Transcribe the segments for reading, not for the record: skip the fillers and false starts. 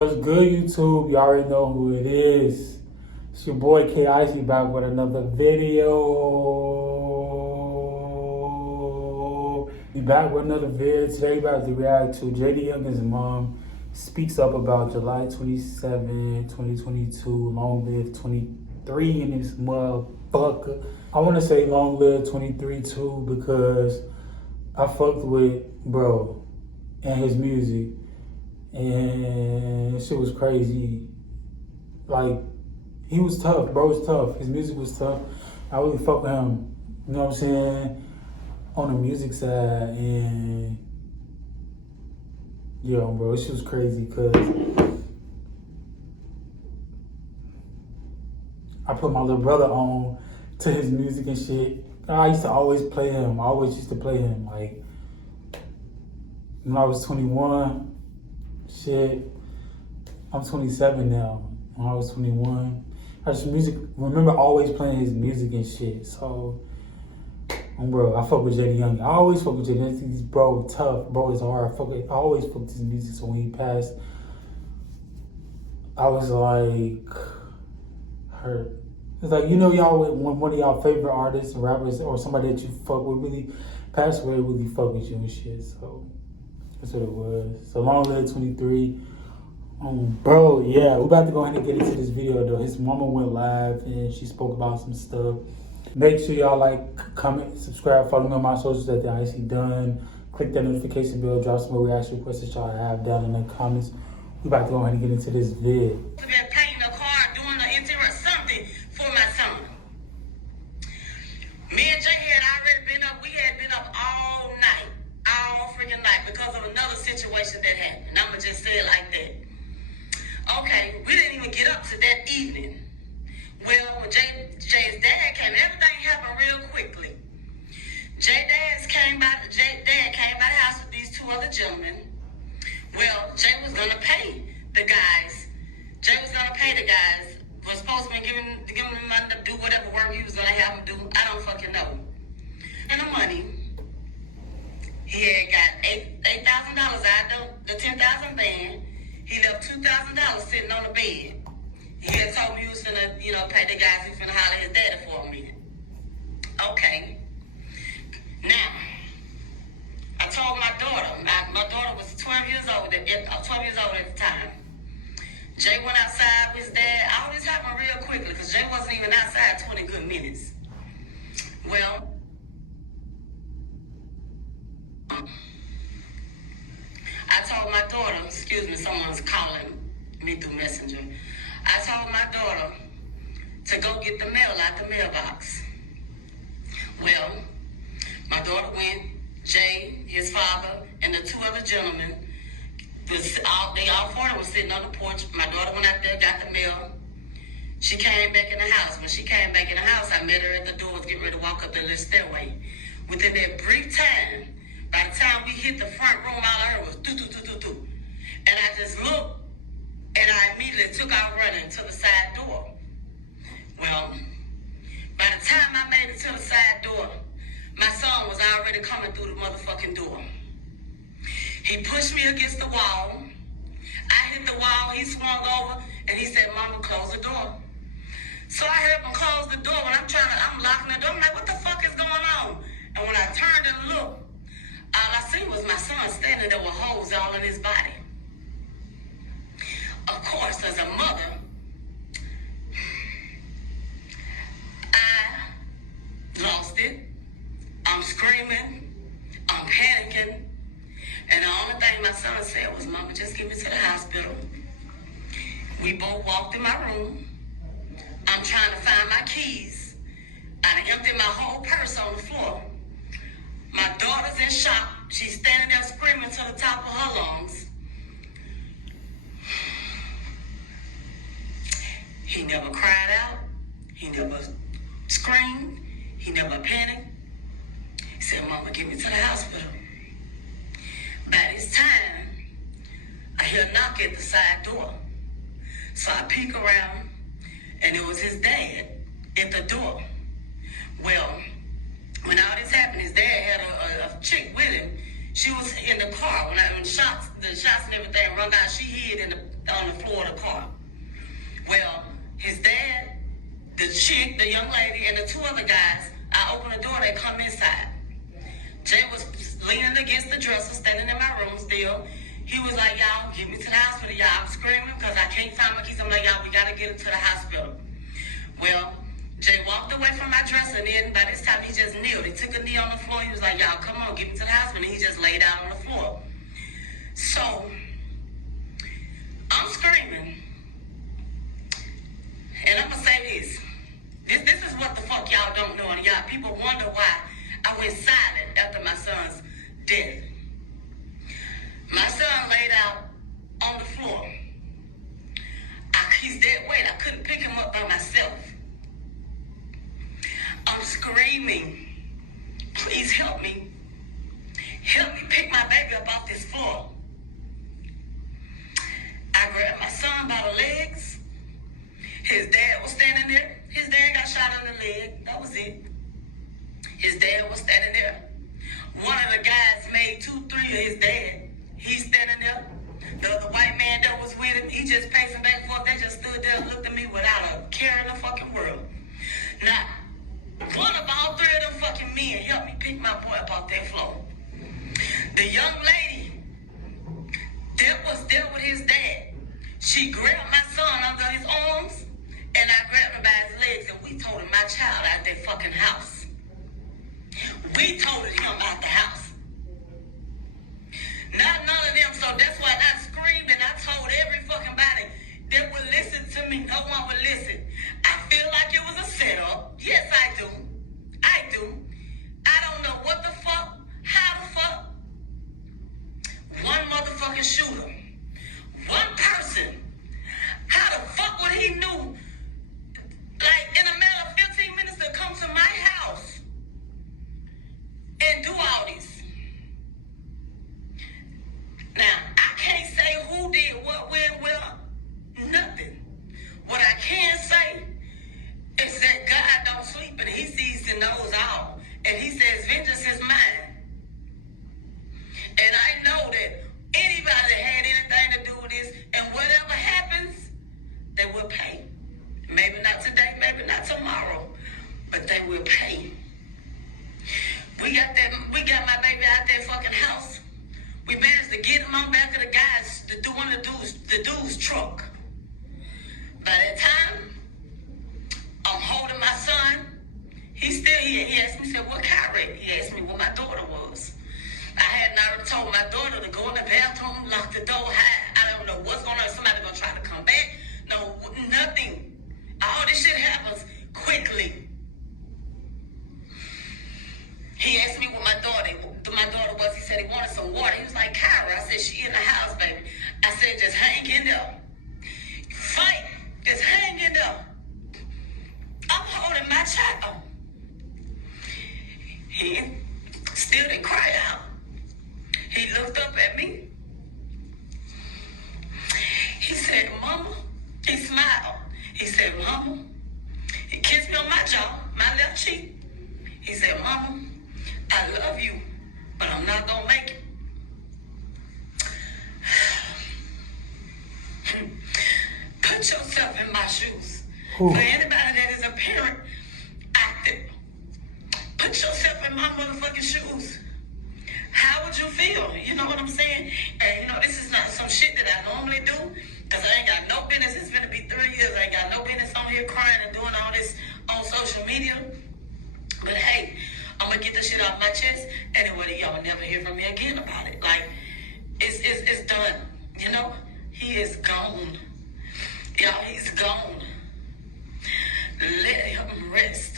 What's good, YouTube? You already know who it is. It's your boy Icyy back with another video. We back with another video. Today we about to react to Jaydayoungan'S mom speaks up about July 27, 2022. Long live 23 in this motherfucker. I want to say long live 23 too because I fucked with bro and his music. And that shit was crazy. Like, he was tough, bro was tough. His music was tough. I really fuck with him, you know what I'm saying, on the music side. And yeah, bro, this shit was crazy because I put my little brother on to his music and shit. I used to always play him. I always used to play him. Like, when I was 21, shit, I'm 27 now. When I was 21, I just remember always playing his music and shit. So, bro, I fuck with Jaydayoungan. I always fuck with Jaydayoungan. He's bro tough. Bro is hard. I always fuck with his music. So when he passed, I was like hurt. It's like, you know, y'all, when one of y'all favorite artists or rappers or somebody that you fuck with really passed away, really fuck with you and shit. So that's what it was. So long live 23. Bro, yeah, we're about to go ahead and get into this video though. His mama went live and she spoke about some stuff. Make sure y'all like, comment, subscribe, follow me on my socials at the Icyy done. Click that notification bell, drop some more reaction requests that y'all have down in the comments. We're about to go ahead and get into this vid. Painting a car, doing the interior, something for my son. Me and Jay had already been up. We had been up all night, all freaking night, because of another situation that happened. I'ma just say it like that. Okay, we didn't even get up to that evening. Well, when Jay's dad came, everything happened real quickly. Jay's dad came by the house with these two other gentlemen. Well, Jay was gonna pay the guys. Was supposed to be giving them money to do whatever work he was gonna have them do. I don't fucking know. And the money, he had got $8,000 out of the $10,000 band. He left $2,000 sitting on the bed. He had told me he was finna, pay the guys. He was finna holler at his daddy for a minute. Okay. Now, I told my daughter. My daughter was 12 years old at the time. Jay went outside with his dad. All this happened real quickly because Jay wasn't even outside 20 good minutes. Well, I told my daughter, excuse me, someone's calling me through Messenger. I told my daughter to go get the mail out the mailbox. Well, my daughter went. Jay, his father, and the two other gentlemen, they all four was sitting on the porch. My daughter went out there, got the mail. She came back in the house. When she came back in the house, I met her at the door, was getting ready to walk up the little stairway. Within that brief time, by the time we hit the front room, all I heard was do. And I just looked, and I immediately took out running to the side door. Well, by the time I made it to the side door, my son was already coming through the motherfucking door. He pushed me against the wall. I hit the wall, he swung over, and he said, "Mama, close the door." So I heard him close the door. When I'm locking the door, I'm like, what the fuck is going on? And when I turned and looked, all I seen was my son standing there with holes all in his body. Of course, as a mother, I lost it. I'm screaming, I'm panicking, and the only thing my son said was, "Mama, just get me to the hospital." We both walked in my room. I'm trying to find my keys. I emptied my whole purse on the floor. My daughter's in shock. She's standing there screaming to the top of her lungs. He never cried out. He never screamed. He never panicked. He said, "Mama, get me to the hospital." By this time, I hear a knock at the side door. So I peek around, and it was his dad at the door. Well, when all this happened, his dad had a chick with him. She was in the car when the shots and everything rung out. She hid in on the floor of the car. Well, his dad, the chick, the young lady, and the two other guys, I open the door, they come inside. Jay was leaning against the dresser, standing in my room still. He was like, y'all, get me to the hospital, y'all. I'm screaming because I can't find my keys. I'm like, y'all, we got to get him to the hospital. Well, Jay walked away from my dresser, and then by this time, he just kneeled. He took a knee on the floor. He was like, y'all, come on, get me to the hospital. And he just laid out on the floor. So, I'm screaming. And I'm going to say this. This is what the fuck y'all don't know. And y'all, people wonder why I went silent after my son's death. My son laid out on the floor. He's dead weight. I couldn't pick him up by myself. I'm screaming. Please help me. Help me pick my baby up off this floor. I grabbed my son by the legs. His dad was standing there. His dad got shot in the leg. That was it. His dad was standing there. One of the guys made 2-3 of his dad. He's standing there. The other white man that was with him, he just pacing back and forth. They just stood there and looked at me without a care in the fucking world. Now, one of all three of them fucking men helped me pick my boy up off that floor. The young lady that was there with his dad, she grabbed my son under his arms, and I grabbed him by his legs, and we toted my child out that fucking house. We toted him out the house. Not none of them, so that's why I screamed and I told every fucking body that would listen to me. No one would listen. I feel like it was a setup. Yes, I do. I do. I don't know what the fuck, how the fuck. One motherfucking shooter. One person. How the fuck would he knew, like, in a matter of 15 minutes to come to my house and do all this? Now, I can't say who did what, when, well, nothing. What I can say is that God don't sleep and he sees and knows all. And he says, vengeance is mine. And I know that anybody that had anything to do with this, and whatever happens, they will pay. Maybe not today, maybe not tomorrow, but they will pay. We got my baby out that fucking house. We managed to get him on back of the guys, one of the dude's truck. By that time, I'm holding my son. He's still here. He asked me, he said, what car wreck? He asked me what my daughter was. I had already told my daughter to go in the bathroom, lock the door high. I don't know what's going on. Somebody gonna try to come back. No, nothing. All this shit happens quickly. He asked me what my daughter was. He said he wanted some water. He was like, Kyra. I said, she in the house, baby. I said, just hang in there. Fight. Just hang in there. I'm holding my child. He still didn't cry out. He looked up at me. He said, Mama. He smiled. He said, Mama. He kissed me on my jaw, my left cheek. He said, Mama, I love you, but I'm not going to make it. Put yourself in my shoes. Ooh. For anybody that is a parent out there, put yourself in my motherfucking shoes. How would you feel? You know what I'm saying? And this is not some shit that I normally do, because I ain't got no business. It's gonna be 3 years. I ain't got no business on here crying and doing all this on social media. But hey, I'm gonna get this shit off my chest, anyway, y'all will never hear from me again about it. Like, it's done. He is gone. Y'all, he's gone. Let him rest.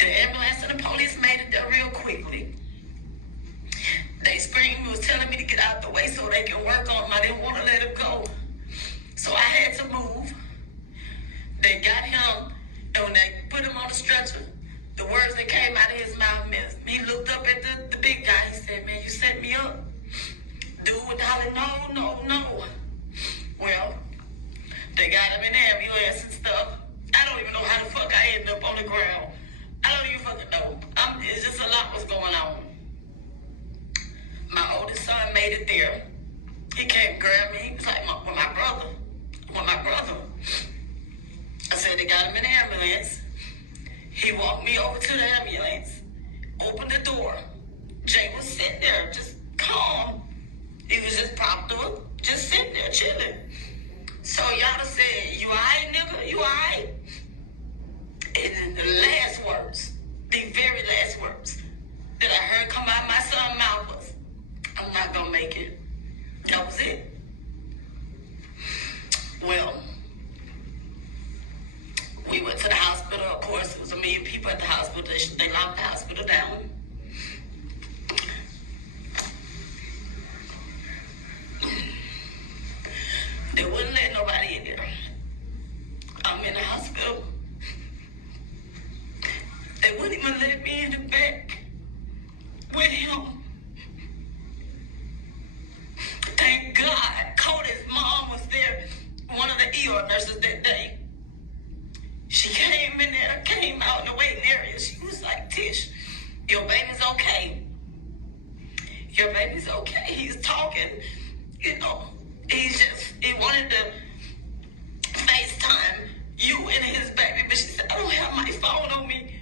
The ambulance and the police made it there real quickly. They screamed, was telling me to get out the way so they can work on him. I didn't want to let him go. So I had to move. They got him, and when they put him on the stretcher, the words that came out of his mouth, he looked up at the big guy. He said, man, you set me up. Dude would holler, no. Well, they got him in the ambulance and stuff. I don't even know how the fuck I ended up on the ground. I don't even fucking know. It's just a lot was going on. My oldest son made it there. He came grab me. He was like, with my brother. With my brother. I said, they got him in the ambulance. He walked me over to the ambulance, opened the door. Jay was sitting there, just calm. He was just propped up, just sitting there, chilling. So y'all said, you all right, nigga? You all right? And the last words, the very last words that I heard come out of my son's mouth was, I'm not gonna make it. That was it. Well, we went to the hospital. Of course, it was 1 million people at the hospital. They locked the hospital down. They wouldn't let nobody in there. I'm in the hospital. They wouldn't even let me in the back with him. Thank God, Cody's mom was there, one of the ER nurses that day. She came in there, came out in the waiting area. She was like, Tish, your baby's okay. Your baby's okay. He's talking, you know. He wanted to FaceTime you and his baby, but she said, I don't have my phone on me.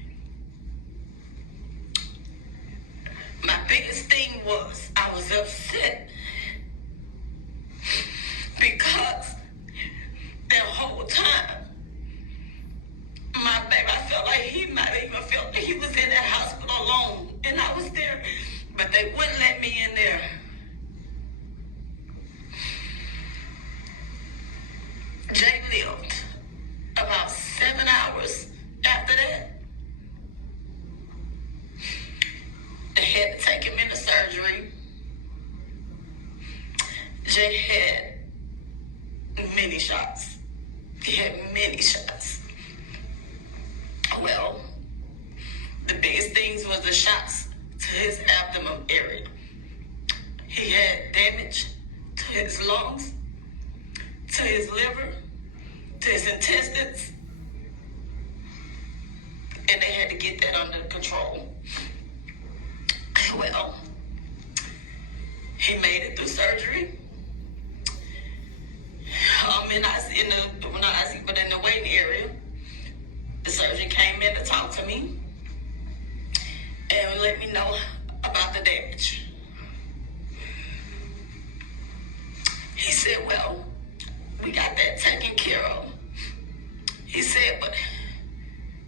My biggest thing was I was upset because that whole time, my baby, I felt like he might have even felt like he was in that hospital alone, and I was there, but they wouldn't let me in there. Jay lived about 7 hours after that. They had to take him into surgery. Jay had many shots. He had many shots. Well, the biggest things was the shots to his abdomen area. He had damage to his lungs, to his liver, to his intestines, and they had to get that under control. Well, he made it through surgery. But in the waiting area, the surgeon came in to talk to me and let me know about the damage. He said, well, we got that taken care of. He said, but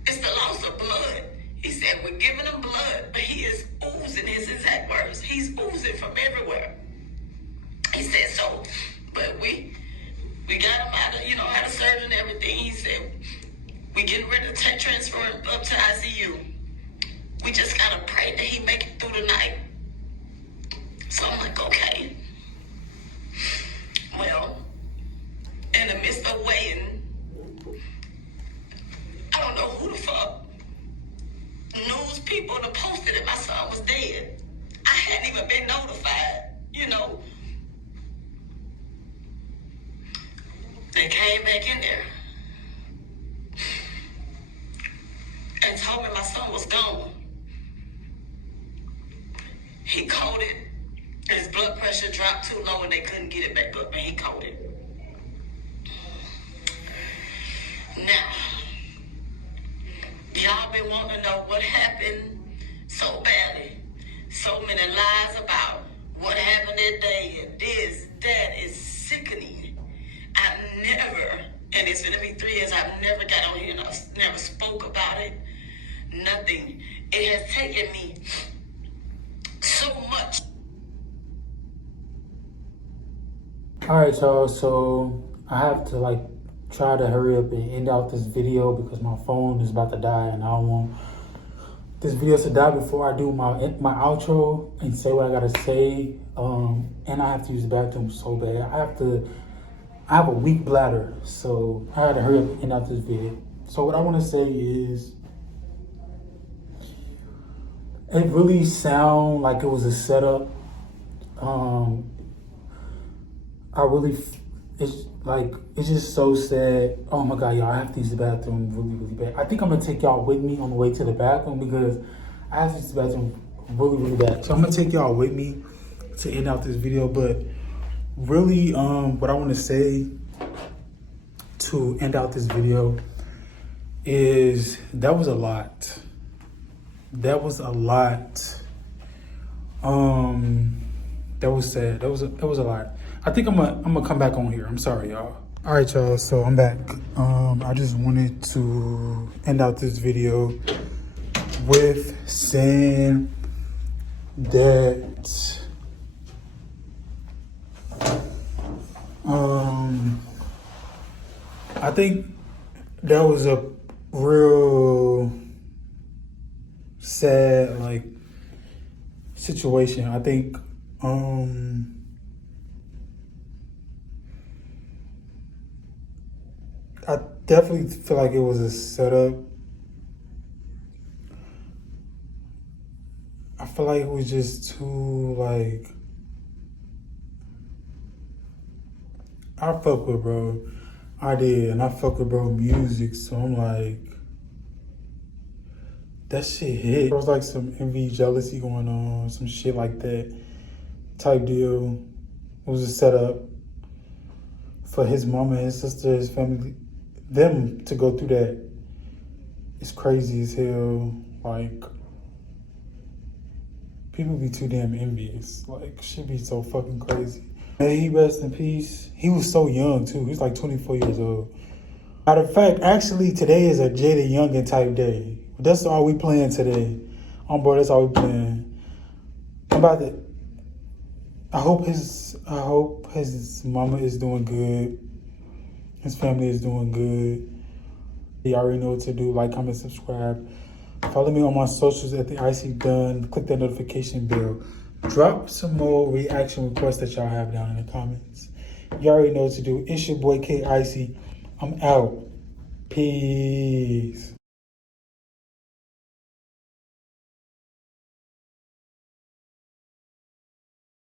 it's the loss of blood. He said, we're giving him blood, but he is oozing, his exact words. He's oozing from everywhere. He said, so, but we got him out of surgery and everything. He said, we getting ready to transfer him up to ICU. We just gotta pray that he make it through the night. So I'm like, okay. Well, in the midst of waiting, I don't know who the fuck, news people that posted that my son was dead. I hadn't even been notified, you know. They came back in there and told me my son was gone. He coded, his blood pressure dropped too low and they couldn't get it back up, and he coded. Now, y'all been wanting to know what happened so badly. So many lies about what happened that day and this, that is sickening. I've never, and it's gonna be 3 years, I've never got on here and I've never spoke about it. Nothing. It has taken me so much. Alright, y'all, so I have to try to hurry up and end out this video because my phone is about to die and I don't want this video to die before I do my outro and say what I gotta say. And I have to use the bathroom so bad. I have a weak bladder, so I had to hurry up and end out this video. So what I want to say is, it really sounded like it was a setup. It's just so sad. Oh my God, y'all, I have to use the bathroom really, really bad. I think I'm gonna take y'all with me on the way to the bathroom because I have to use the bathroom really, really bad. So I'm gonna take y'all with me to end out this video, but really, what I want to say to end out this video is that was a lot. That was a lot. That was sad. That was a lot. I think I'm gonna come back on here. I'm sorry, y'all. All right, y'all. So I'm back. I just wanted to end out this video with saying that I think that was a real sad like situation. I think I definitely feel like it was a setup. I feel like it was just too like I fuck with bro. I did, and I fuck with bro music, so I'm like that shit hit. There was like some envy, jealousy going on, some shit like that type deal. It was a setup for his mama, his sister, his family, them to go through that. It's crazy as hell. Like, people be too damn envious. Like, shit be so fucking crazy. May he rest in peace. He was so young too. He was like 24 years old. Matter of fact, actually today is a Jaydayoungan type day. That's all we playing today. Bro, that's all we playing. I'm about to. I hope his mama is doing good. His family is doing good. You already know what to do. Like, comment, subscribe. Follow me on my socials at the Icyy done. Click that notification bell. Drop some more reaction requests that y'all have down in the comments. You already know what to do. It's your boy Icyy. I'm out. Peace.